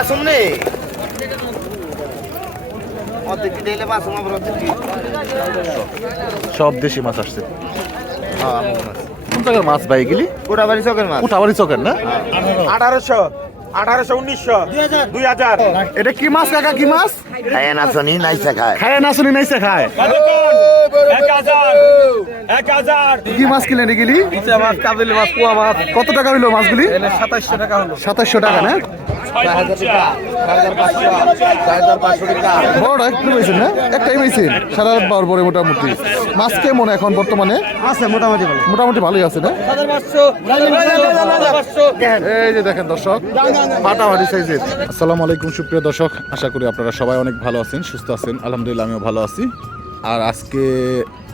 আসুন নে অর্ধেক দিলে মাসুম আবার অর্ধেক সব দেশি মাছ আসছে। হ্যাঁ কোন জায়গার মাছ ভাই এগুলি? কোটাবাড়ি চকের মাছ। উঠাবাড়ি চকের না? আঠারোশো আঠারোশো উনিশশো দুই হাজার। এটা কি মাছ কাকা কি মাছ? খায় না নাইসা খায়। কি মাছ কিনলেন এগুলি? মাছ কাবিল মাছ পোয়া মাছ। কত টাকা হইল মাছগুলি? সাতাশশো টাকা হলো। সাতাশশো টাকা না? বড়টা একটু পেয়েছেন না? একটাই পেয়েছেন সারা বার পরে মোটামুটি। মাছ কেমন এখন বর্তমানে? আছে মোটামুটি ভালো। মোটামুটি ভালোই আছে না? এই যে দেখেন দর্শক ফাটাফাটি সাইজের আসসালামু আলাইকুম সুপ্রিয় দর্শক। আশা করি আপনারা সবাই অনেক ভালো আছেন সুস্থ আছেন। আলহামদুলিল্লাহ আমিও ভালো আছি। আর আজকে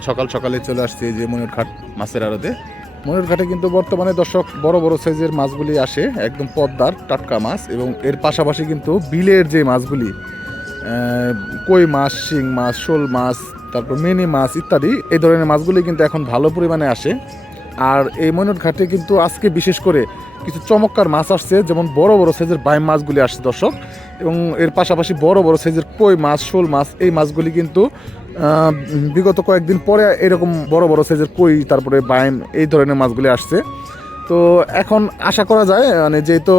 সকাল সকালে চলে আসছি যে ময়ূরঘাট মাছের আড়তে। ময়ূরঘাটে কিন্তু বর্তমানে দর্শক বড় বড় সাইজের মাছগুলি আসে, একদম পদ্মার টাটকা মাছ এবং এর পাশাপাশি কিন্তু বিলের যে মাছগুলি কই মাছ, শিং মাছ, শোল মাছ, তারপর মিনি মাছ ইত্যাদি, এই ধরনের মাছগুলি কিন্তু এখন ভালো পরিমাণে আসে। আর এই ময়ূর ঘাটে কিন্তু আজকে বিশেষ করে কিছু চমৎকার মাছ আসছে, যেমন বড় বড় সাইজের বাইম মাছগুলি আসছে, দর্শক। এবং এর পাশাপাশি বড় বড় সাইজের কই মাছ, শোল মাছ, এই মাছগুলি কিন্তু বিগত কয়েকদিন পরে এরকম বড় বড় সাইজের কই, তারপরে বাইম এই ধরনের মাছগুলি আসছে। তো এখন আশা করা যায় মানে যেহেতু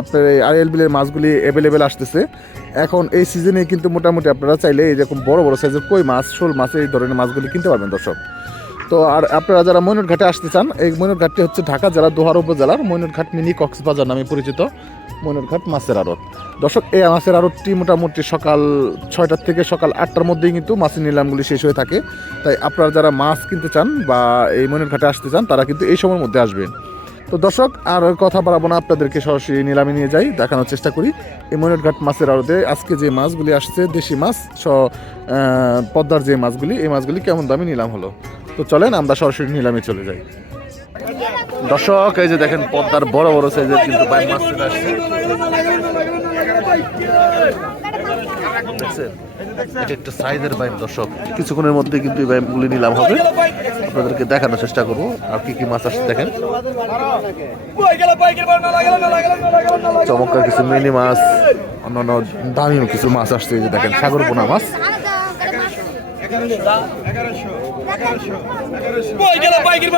আপনার এই আরএল বিলের মাছগুলি অ্যাভেলেবেল আসতেছে, এখন এই সিজনে কিন্তু মোটামুটি আপনারা চাইলে এরকম বড় বড় সাইজের কই মাছ, শোল মাছ, এই ধরনের মাছগুলি কিনতে পারবেন, দর্শক। তো আর আপনারা যারা ময়নুরঘাটে ঘাটে আসতে চান, এই ময়নট ঘাটটি হচ্ছে ঢাকা জেলার দোহার উপজেলার ময়নট ঘাট মিনি কক্সবাজার নামে পরিচিত ময়নট ঘাট মাছের আড়ত। দর্শক, এই মাছের আড়তটি মোটামুটি সকাল ছয়টার থেকে সকাল আটটার মধ্যেই কিন্তু মাছের নিলামগুলি শেষ হয়ে থাকে। তাই আপনারা যারা মাছ কিনতে চান বা এই ময়নট ঘাটে আসতে চান, তারা কিন্তু এই সময়ের মধ্যে আসবেন। তো দর্শক, আর কথা বাড়াবো না, আপনাদেরকে সরাসরি নিলামে নিয়ে যাই, দেখানোর চেষ্টা করি। এই ময়ূরঘাট মাছের আড়তে আজকে যে মাছগুলি আসছে, দেশি মাছ স পদ্মার যে মাছগুলি, এই মাছগুলি কেমন দামে নিলাম হলো? তো চলেন, আমরা সরাসরি নিলামে চলে যাই। দর্শক, এই যে দেখেন, পদ্মার বড় বড় সাইজের কিন্তু বাইম মাছ আসছে। এটা একটা সাইজের বাইম দর্শক। কিছুক্ষণের মধ্যে কিন্তু এই বাইমগুলি নিলাম হবে। আপনাদেরকে দেখানোর চেষ্টা করব। আর কি কি মাছ আসছে দেখেন। চমৎকার কিছু মিনি মাছ, অন্যান্য দামিও কিছু মাছ আসছে যে দেখেন, সাগর পোনা মাছ।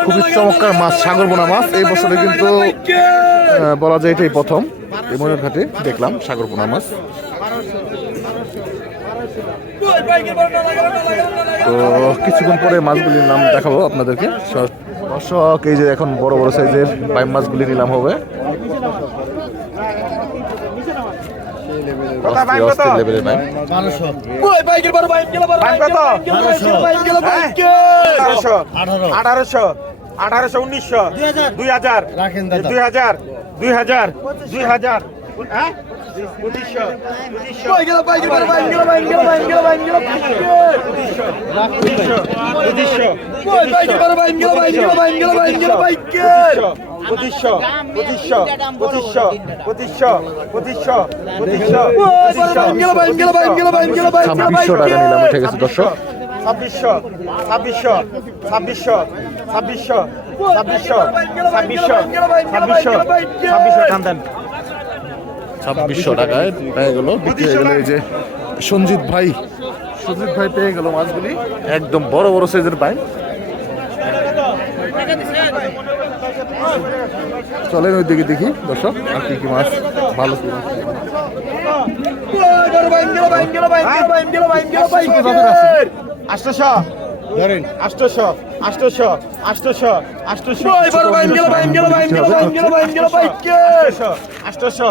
খুবই চমৎকার মাছ, সাগর পোনা মাছ। এই বছরে কিন্তু বলা যায় এটাই প্রথম। এই মনের ঘাটে দেখলাম সাগর পোনা মাছ। তো কিছুক্ষণ পরে মাছগুলির নাম দেখাবো আপনাদেরকে। দর্শক এই যে এখন বড় বড় সাইজের বাইম মাছগুলি নিলাম হবে। আঠারোশো। আঠারোশো। উনিশশো। দুই হাজার। দুই হাজার। দুই হাজার। দুই হাজার। হ্যাঁ উনিশশো পঁচিশশো পঁচিশশো পঁচিশশো পঁচিশশো পঁচিশশো পঁচিশশো ছাব্বিশশো টাকা নিলাম উঠে গেছে দর্শক ছাব্বিশশো ছাব্বিশশো ছাব্বিশশো ছাব্বিশশো ছাব্বিশশো ছাব্বিশশো ছাব্বিশশো ছাব্বিশশো টান দেন ছাব্বিশশো টাকায় পেয়ে গেল বিক্রি হয়ে গেল এই যে সঞ্জিত ভাই সঞ্জিত ভাই পেয়ে গেল মাছগুলি একদম বড় বড় সাইজের বাইম চলেন ওই দিকে দেখি দর্শক আর কি কি মাছ ভালো কি মাছ। আষ্টশো ধরেন আষ্টশো আষ্টশো আষ্টশো আষ্টশো আষ্টশো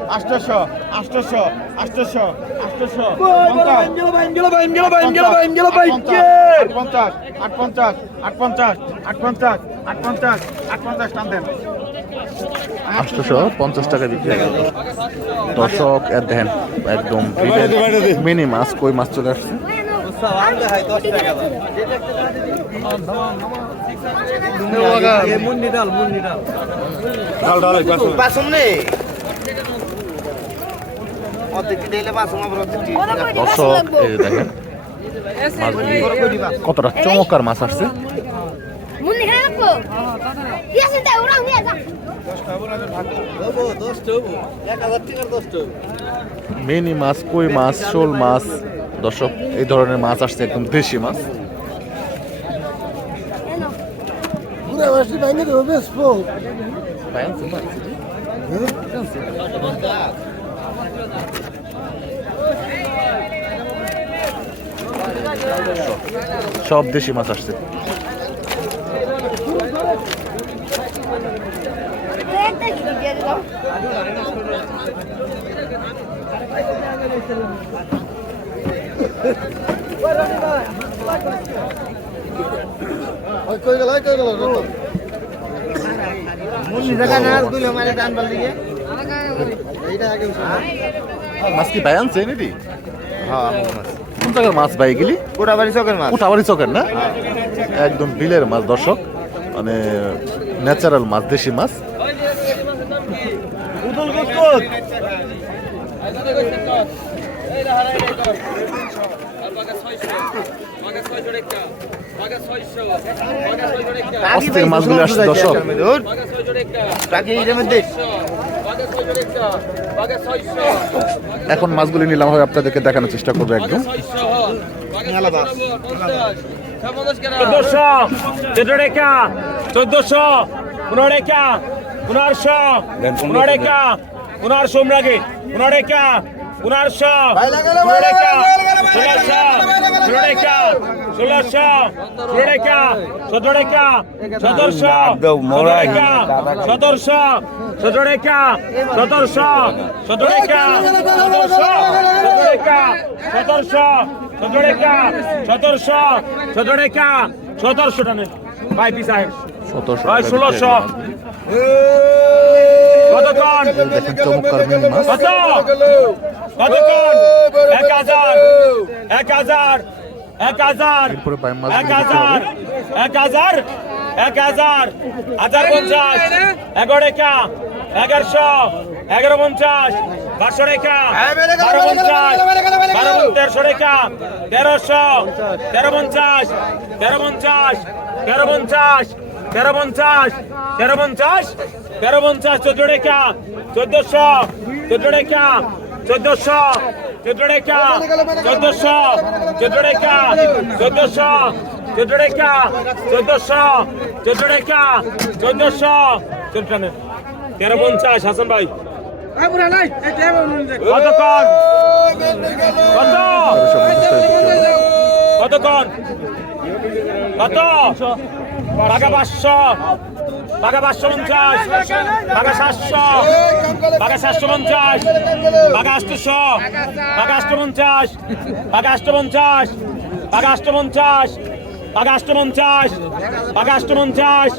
আষ্টশো পঞ্চাশ আট পঞ্চাশ আট পঞ্চাশ পঞ্চাশ পঞ্চাশ টান দেন। পঞ্চাশ টাকা বিক্রি দর্শক একদম মিনি মাছ কই মাছ চলে আসছে। ডাল ডাল। ডাল ডাল দর্শক দেখেন কতটা চমৎকার মাছ আসছে। মিনি মাছ, কই মাছ, শোল মাছ, দর্শক, এই ধরনের মাছ আসছে একদম দেশি মাছ। সব দেশি মাছ আসছে। কই গেল কই গেল মাছ কি বায়ান চেন এটি হ্যাঁ জায়গার মাছ ভাই এগুলি? কোটাবাড়ি চকের মাছ। উঠাবাড়ি চকের না? একদম বিলের মাছ দর্শক। মানে ন্যাচারাল মাছ দেশি মাছ। অস্থির মাছগুলো আসছে দর্শক। টাকি। এর মধ্যে এখন মাছগুলি নিলাম হয় আপনাদেরকে দেখানোর চেষ্টা করব একদম। চোদ্দশো চোদ্দ রেখা চোদ্দশো পনেরো রেখা পনেরোশো পনেরো রেখা পনেরোশো লাগে পনেরো রেখা পনেরোশো ষোলো রেখা ষোলোশো ষোলো রেখা ষোলোশো ষোলোকা সতেরোকা সতেরোশো সতেরোশো সতেরোকা সতেরোশো সতেরোকা সতেরোশো সতেরোকা সতেরোশো সতেরোকা সতেরোশো সতেরোকা সতেরোশো টানে ভাই পি সাহেব। সতেরোশো ষোলোশো। কতক্ষণ কত? কতক্ষণ এক হাজার এক হাজার এক হাজার এরপরে ভাই মাছ এক হাজার এক হাজার এক হাজার হাজার পঞ্চাশ এগারো রেখা এগারোশো এগারো পঞ্চাশ বারোশো রেখা বারো পঞ্চাশ বারো তেরোশো রেখা তেরোশো তেরো পঞ্চাশ তেরো পঞ্চাশ তেরো পঞ্চাশ তেরো পঞ্চাশ তেরো পঞ্চাশ তেরো পঞ্চাশ চোদ্দ রেখা চোদ্দশো চোদ্দ রেখা চোদ্দশো চোদ্দ রেখা চোদ্দশো চোদ্দ রেখা চোদ্দশো চোদ্দ রেখা চোদ্দশো চোদ্দ রেখা চোদ্দশো চোদ্দ তেরো পঞ্চাশ হাসান ভাই। কতক্ষণ? কত? কতক্ষণ কত? টাকা পাঁচশো। টাকা পাঁচশো পঞ্চাশ টাকা সাতশো টাকা সাতশো পঞ্চাশ টাকা আটশোশো টাকা আটশো পঞ্চাশ টাকা আটশো পঞ্চাশ টাকা আটশো পঞ্চাশ টাকা আটশো পঞ্চাশ টাকা আটশো পঞ্চাশ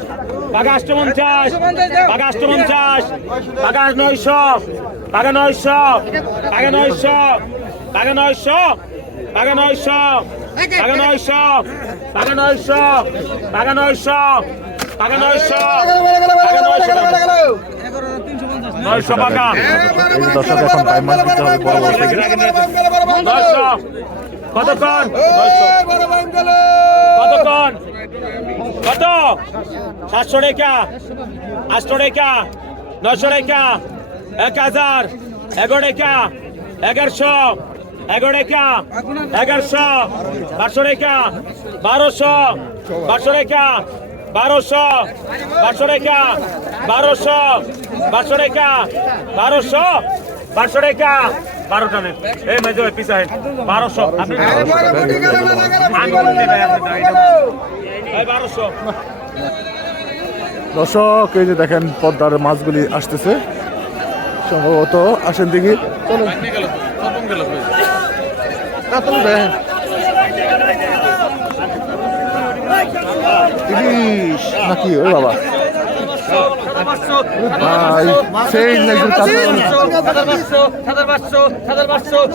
টাকা আটশো পঞ্চাশ টাকা আটশো পঞ্চাশ নয়শো টাকা নয়শো টাকা নয়শো নয়শো টাকা। এই দর্শক এখন ভাই মাছ দিতে হবে বড় বড় থেকে নয়শো কতক্ষণ? নয়শো কতক্ষণ? কত? সাতশো রেখা। আটশো রেখা। নশো রেখা। এক হাজার। এগারো রেখা। এগারোশো। এগারো এগারোশো। বারোশো রেখা। বারোশো। বারোশো রেখা। বারোশো বারোশো রেখা বারোশো বারোশো রেখা বারোশো বারোশো রেখা বারোটা টানের এই মেজো পিসা বারোশো। আপনি বারোশো দর্শক এই যে দেখেন পদ্মার মাছগুলি আসতেছে। সম্ভবত আসেন দেখি। চলো কাতল দেখেন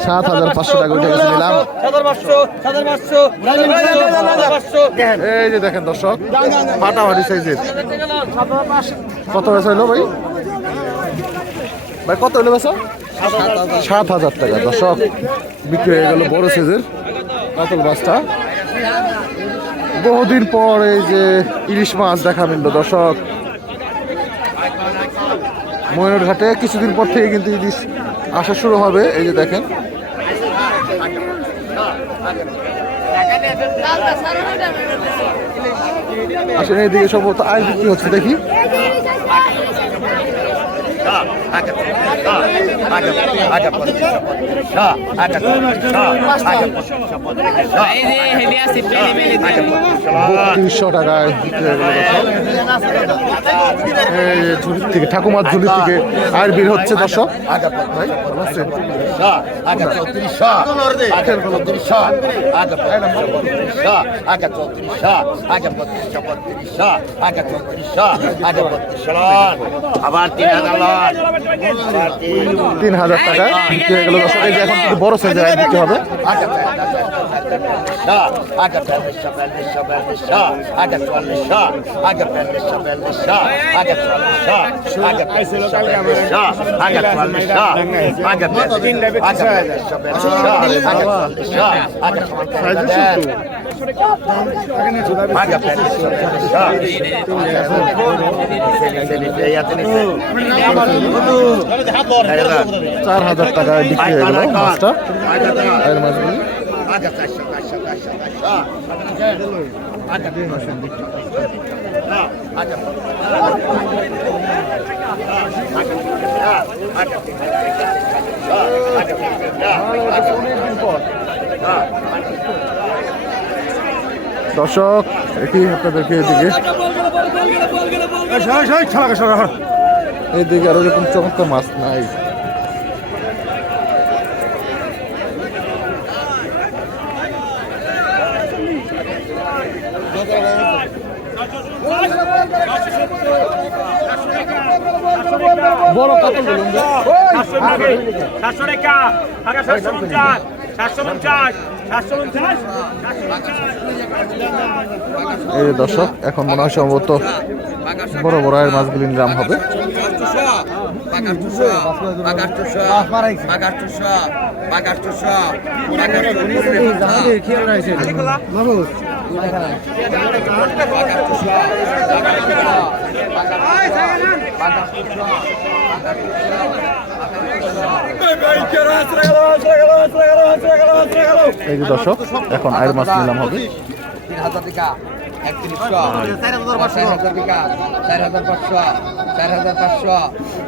সাত হাজার পাঁচশো টাকা এই যে দেখেন দর্শক সাইজের। কত ভাই? ভাই, কত সাত হাজার টাকা। দর্শক, বিক্রি হয়ে গেল বড় সাইজের কাতল মাছটা। বহুদিন পর এই যে ইলিশ মাছ দেখা মিলল, দর্শক। ময়ূর ঘাটে কিছুদিন পর থেকে কিন্তু ইলিশ আসা শুরু হবে, এই যে দেখেন। আসলে এদিকে সম্ভবত আয় বিক্রি হচ্ছে, দেখি। ঠাকুমার ঝুলির থেকে আয়ের বের হচ্ছে দর্শক? আবার তিন হাজার তিন হাজার টাকা। বিক্রি হয়ে এখন কিন্তু বড় সাইজের বিক্রি হবে। চার হাজার টাকায় বিক্রি হয়ে গেল মাছটা। আয়ের মাছগুলি। দর্শক এটি আপনাদেরকে এদিকে। এইদিকে আরও এরকম চমৎকার মাছ নাই বড় কাতল বলুন যে। টাকা সাতশো দর্শক এখন মনে হয় সম্ভবত বড় বড় আয়ের মাছগুলি নিলাম হবে। এই যে দর্শক এখন আয়ের মাছ নিলাম হবে তিন হাজার টাকা চার হাজার টাকা চার হাজার পাঁচশো চার হাজার পাঁচশো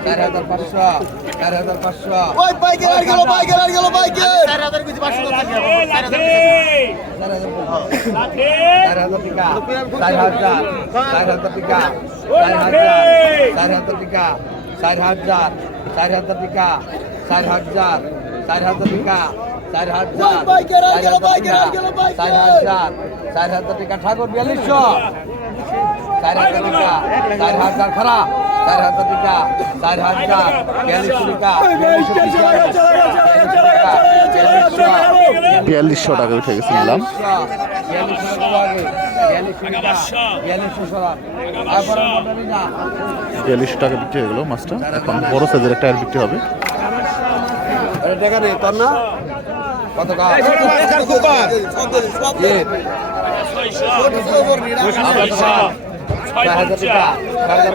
চার হাজার পাঁচশো চার হাজার পাঁচশো চার হাজার টাকা চার হাজার চার হাজার টাকা চার হাজার চার হাজার চার হাজার টাকা ঠাকুর বিয়াল্লিশশো। চার হাজার টাকা চার হাজার খারাপ। চার হাজার টাকা চার হাজার বিয়াল্লিশশো টাকা বিয়াল্লিশশো টাকা বিয়াল্লিশশো বিয়াল্লিশশো টাকা উঠে গেছে নিলাম বিয়াল্লিশশো টাকা বিক্রি হয়ে গেল মাছটা। এখন বড় সাইজের একটা আয়ের বিক্রি হবে। আরে টাকা নেই তোর না কত পাঁচশো পাঁচশো সাত হাজার টাকা সাত হাজার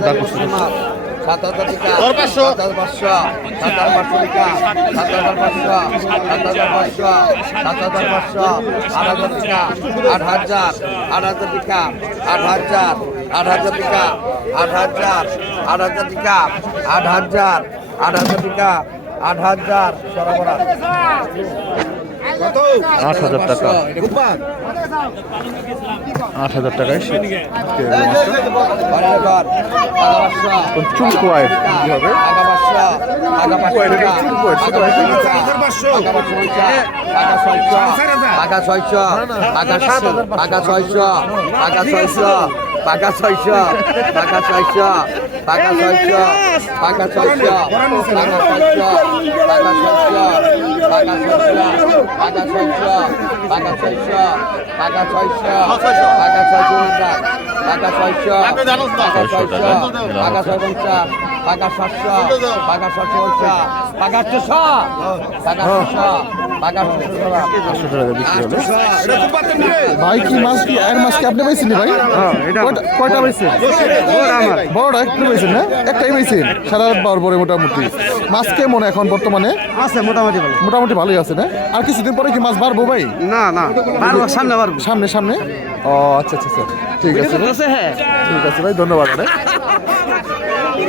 ডাক করছে। সাত হাজার টাকা সাত হাজার পাঁচশো সাত হাজার পাঁচশো টাকা সাত হাজার পাঁচশো সাত হাজার পাঁচশো সাত হাজার পাঁচশো আট হাজার টাকা আট হাজার আট হাজার টাকা আট হাজার আট হাজার টাকা আট হাজার আট হাজার টাকা আট হাজার আট হাজার টাকা আট হাজার সরবরাহ আট হাজার টাকা আট হাজার টাকায় সে বিক্রি হয়ে গেল মাছটা। এখন চুমকো আয়ের বিক্রি হবে আগা ছয়শো আগা ছয়শো আগা ছয়শো পাকা ছয়শো পাকা ছয়শো পাকা ছয়শো পাকা ছয়শো পাকা ছয়শো পাকা ছয়শো পাকা ছয়শো পাকা ছয়শো পাকা ছয়শো পাকা ছয়শো পাকা ছয়শো পাকা ছয়শো পাকা ছয়শো পাকা ছয় পঞ্চাশ পাকা সাতশো পাকা সাতশো পঞ্চাশ পাকা আটশো পাকা আটশো পাকা আটশো পাঁচশো টাকা বিক্রি হলো ভাই কি মাছ কি? আর মাছ কি আপনি পাইছেন ভাই? কয়টা- কয়টা পাইছেন বড়টা একটু পাইছেন না? একটাই পাইছেন। সারা রাত পাওয়ার পরে মোটামুটি। মাছ কেমন এখন বর্তমানে? আছে মোটামুটি ভালো। মোটামুটি ভালোই আছে না? আর কিছুদিন পরে কি মাছ বাড়বো ভাই? না না পারব সামনে পারব সামনে সামনে? ও আচ্ছা আচ্ছা আচ্ছা। ঠিক আছে ঠিক আছে ভাই ধন্যবাদ অনেক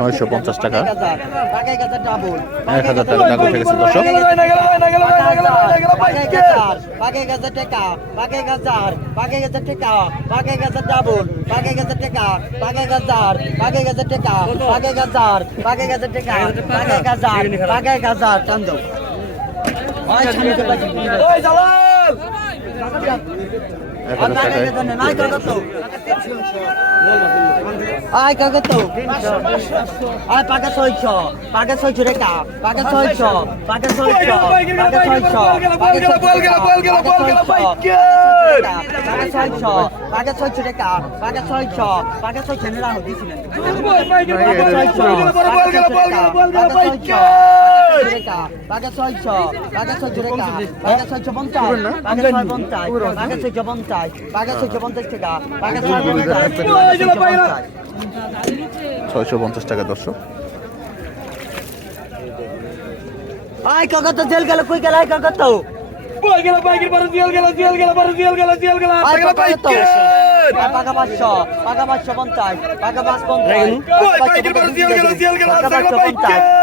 নয়শো পঞ্চাশ টাকা এক হাজার টাকা দাগ উঠে গেছে দর্শক বাঘে গেছে টেকা বাঘে গাজার বাঘে গেছে টেকা বাঘে গেছে ডাবল বাঘে গেছে টেকা বাঘে গাজার বাঘে গেছে টেকা বাঘে গাজার বাঘে গেছে টেকা বাঘে গাজার বাঘে গাজার টান এক হাজার টাকায় আয় কাকা তো আয় পাকা ছয়শো পাকা ছয়শো রেখা পাকা ছয়শো পাকা ছয়শো পাকা ছয়শো পাকা ছয়শো পাকা ছয়শো রেখা পাকা ছয়শো পাকা ছয়শো নেরা হতেছিলেন পাকা ছয়শো পাকা ছয়শো রেখা পাকা ছয়শো পঞ্চাশ পাকা ছয় পঞ্চাশ পাকা ছয়শো পঞ্চাশ পাকা ছয়শো পঞ্চাশ টাকা ছয় পঞ্চাশ ছয়শো পঞ্চাশ। টাকা দর্শক। আয় কাকা তো জেল গেল কই গেল? আয় কাকা তো বল পাকা 500 পাকা 550 পাকা 550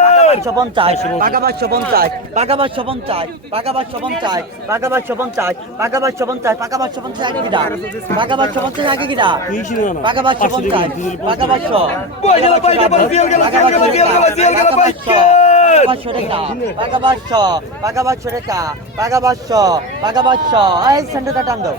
পাকা 550 পাকা 550 পাকা 550 পাকা 550 পাকা পাকা 550 পাকা 550 আগে কিডা পাকা 550 আগে কিডা পাকা পাকা 500 বল গেল বাইকের পরে জিয়াল পাঁচশো টাকা পাকা পাঁচশো পাকা পাঁচশো টাকা পাকা পাঁচশো পাকা পাঁচশো এই সেন্টারটা টান দাও।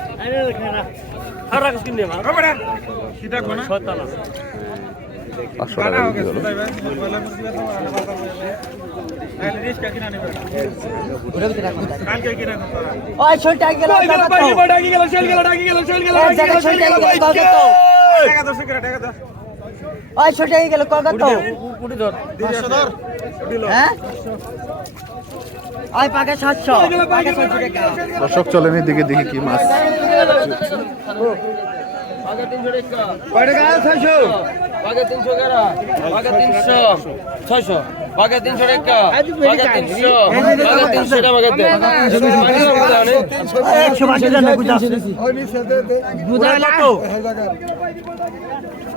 পাঁচশো টাকা গেল ওই ছোট হয়ে গেল কত হ্যাঁ ওই পাকে সাতশো দর্শক চলেন এদিকে দেখি কি মাছ ছয়শো বাঘা তিনশো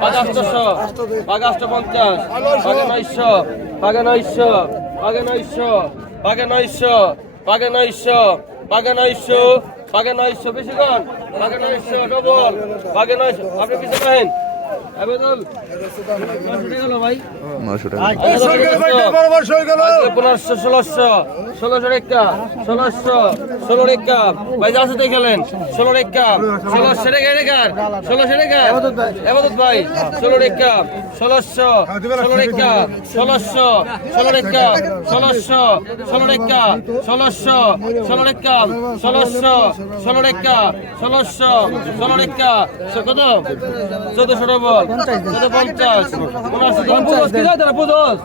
পাঁচ আটশোশো পাঁচ আটশো পঞ্চাশ পাঁচ নয়শো পাঁচ নয়শো পাঁচ নয়শো পাঁচ নয়শো পাঁচ নয়শো পাঁচ নয়শো পাঁচ নয়শো বেশি কর পাঁচ নয়শো ডবল ষোলো রেখা। ভাই যা সাথে খেলেন। ষোলো রেখা ষোলোশো রেখা রেখার ষোলোশো রেখা? এবাদত ভাই ষোলো রেখা ষোলোশো ষোলো রেখা ষোলোশো ষোলো রেখা ষোলোশো ষোলো রেখা ষোলোশো ষোলো রেখা ষোলোশো ষোলো রেখা ষোলোশো ষোলো রেখা। কত? চোদ্দশো ডবল চোদ্দ পঞ্চাশ পনেরোশো পঞ্চাশ কি যায় তারা বুঝোস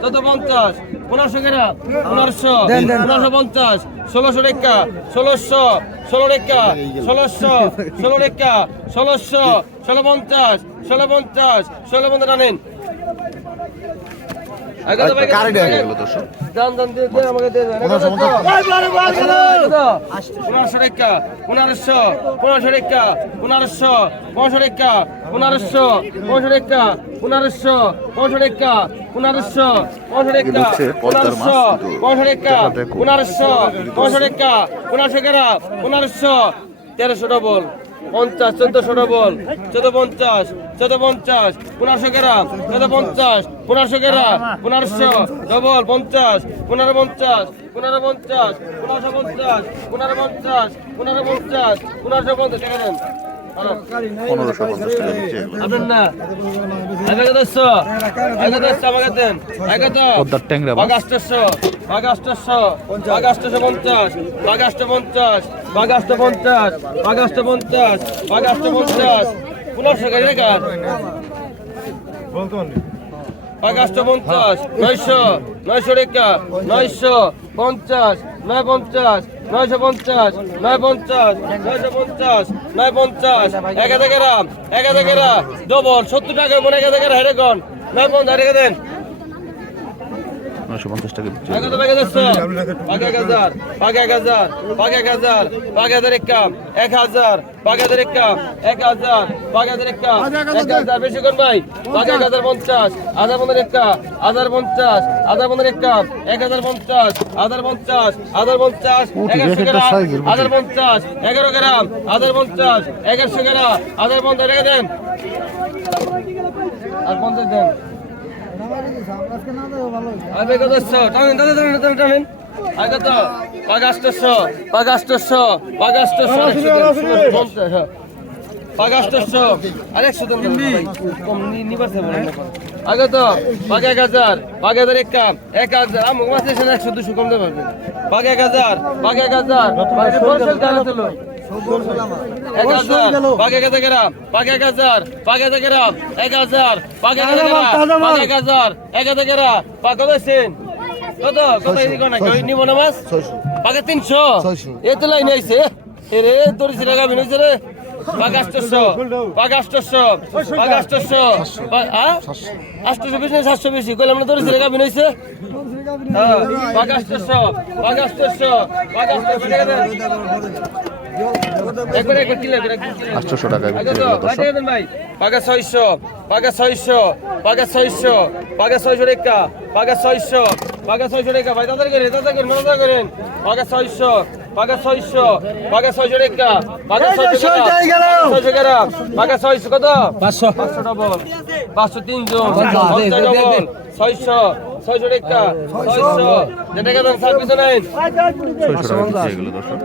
চোদ্দ পঞ্চাশ পনেরোশো কেনা পনেরোশো পনেরোশো পঞ্চাশ ষোলোশো রেখা ষোলোশো ষোলো রেখা ষোলোশো ষোলো রেখা ষোলোশো ষোলো পঞ্চাশ ষোলো পঞ্চাশ ষোলো পঞ্চাশ টানেন কারে দেওয়া গেল দর্শক দান দান দিয়ে দে আমাকে দে পনেরোশো রেখা পনেরোশো পনেরোশো রেখা পনেরোশো পনেরোশো রেখা পনেরোশো পনেরোশো রেখা পনেরোশো পনেরোশো রেখা পনেরোশো পনেরোশো রেখা হচ্ছে পনেরোশো পনেরোশো রেখা পনেরোশো পনেরোশো রেখা পনেরোশো কেরা পনেরোশো তেরোশো ডবল পঞ্চাশ চোদ্দশো ডবল চোদ্দ পঞ্চাশ চোদ্দ পঞ্চাশ পনেরোশো গ্রাম চোদ্দ পঞ্চাশ পনেরোশো গ্রাম পনেরোশো ডবল পঞ্চাশ পনেরো পঞ্চাশ পনেরো পঞ্চাশ পনেরোশো পঞ্চাশ পনেরো পঞ্চাশ পনেরো পঞ্চাশ পনেরোশো পঞ্চাশ ভালো। পনেরোশো পঞ্চাশ টাকা দিচ্ছে পদ্মার ট্যাংরা মাছ বাগাস্টশো বাগাস্টশো বাগাস্টশো পঞ্চাশ বাগাস্ট পঞ্চাশ পঞ্চাশ বাগাস্ট পঞ্চাশ রেখার বাগাস্ট পঞ্চাশ, নয়শো নয়শো রেখা, নয়শো পঞ্চাশ, নয় পঞ্চাশ, নয়শো পঞ্চাশ, নয় পঞ্চাশ, নয়শো পঞ্চাশ, নয় পঞ্চাশ, এক হাজার এক হাজার ডবল, সত্তর টাকা মনে এক হাজার গ্রাম হেরে নয় পঞ্চাশ রেখে দেন নয়শো পঞ্চাশ টাকা পাঁচ এক হাজার এক এক হাজার পাঁচ হাজার এক কাম এক হাজার পাঁচ এক কাম এক হাজার পাঁচ কাম এক হাজার বেশি কোন ভাই এক হাজার পঞ্চাশ হাজার পনেরো এক কাম হাজার পঞ্চাশ হাজার পনেরো কাম এক হাজার পঞ্চাশ হাজার পঞ্চাশ হাজার পঞ্চাশ এগারোশো গ্রাম হাজার পঞ্চাশ এগারো গ্রাম হাজার পঞ্চাশ এগারোশো গ্রাম হাজার পঞ্চাশ রেখে দেন আর পঞ্চাশ দেন টানেন টানেন টানেন টানেন পঞ্চাশ কম নিবার আগে তো এক হাজার হাজার এক কাপ এক হাজার। একশো দুশো কম দেবে। এক হাজার এক হাজার। এক হাজার পাকে এক হাজার এক হাজার পাকে এক এক হাজার পাকে এক এক হাজার এক হাজার গ্রাম পাক কত আছেন এ তো লাইন আইছে এ রে তোর সিরা গাবিন হইছে রে পাক 800 পাক 800 পাক 800 আ 800 বেশি 700 হ্যাঁ পাক 800 পাক 800 পাক 800 আটশোশো টাকা পাগা ছয়শো পাগা ছয়শো পাগা ছয়শো পাগা ছয়শো রেখা পাগা ছয়শো পাগা ছয়শো রেখা। ভাই দাদা করেন দাদা করেন দাদা করেন। পাগা ছয়শো পাগা ছয়শো পাগা ছয়শো রেখা পাগা ছয়শো ছয়শো গ্রাম পাগা ছয়শো কত? পাঁচশো। পাঁচশো ডবল পাঁচশো তিনজন ডবল ছয়শো ছয়শো রেখা ছয়শো। যেটা কেন সার্ভিস নেন ছয়শো টাকা এগুলো দর্শক।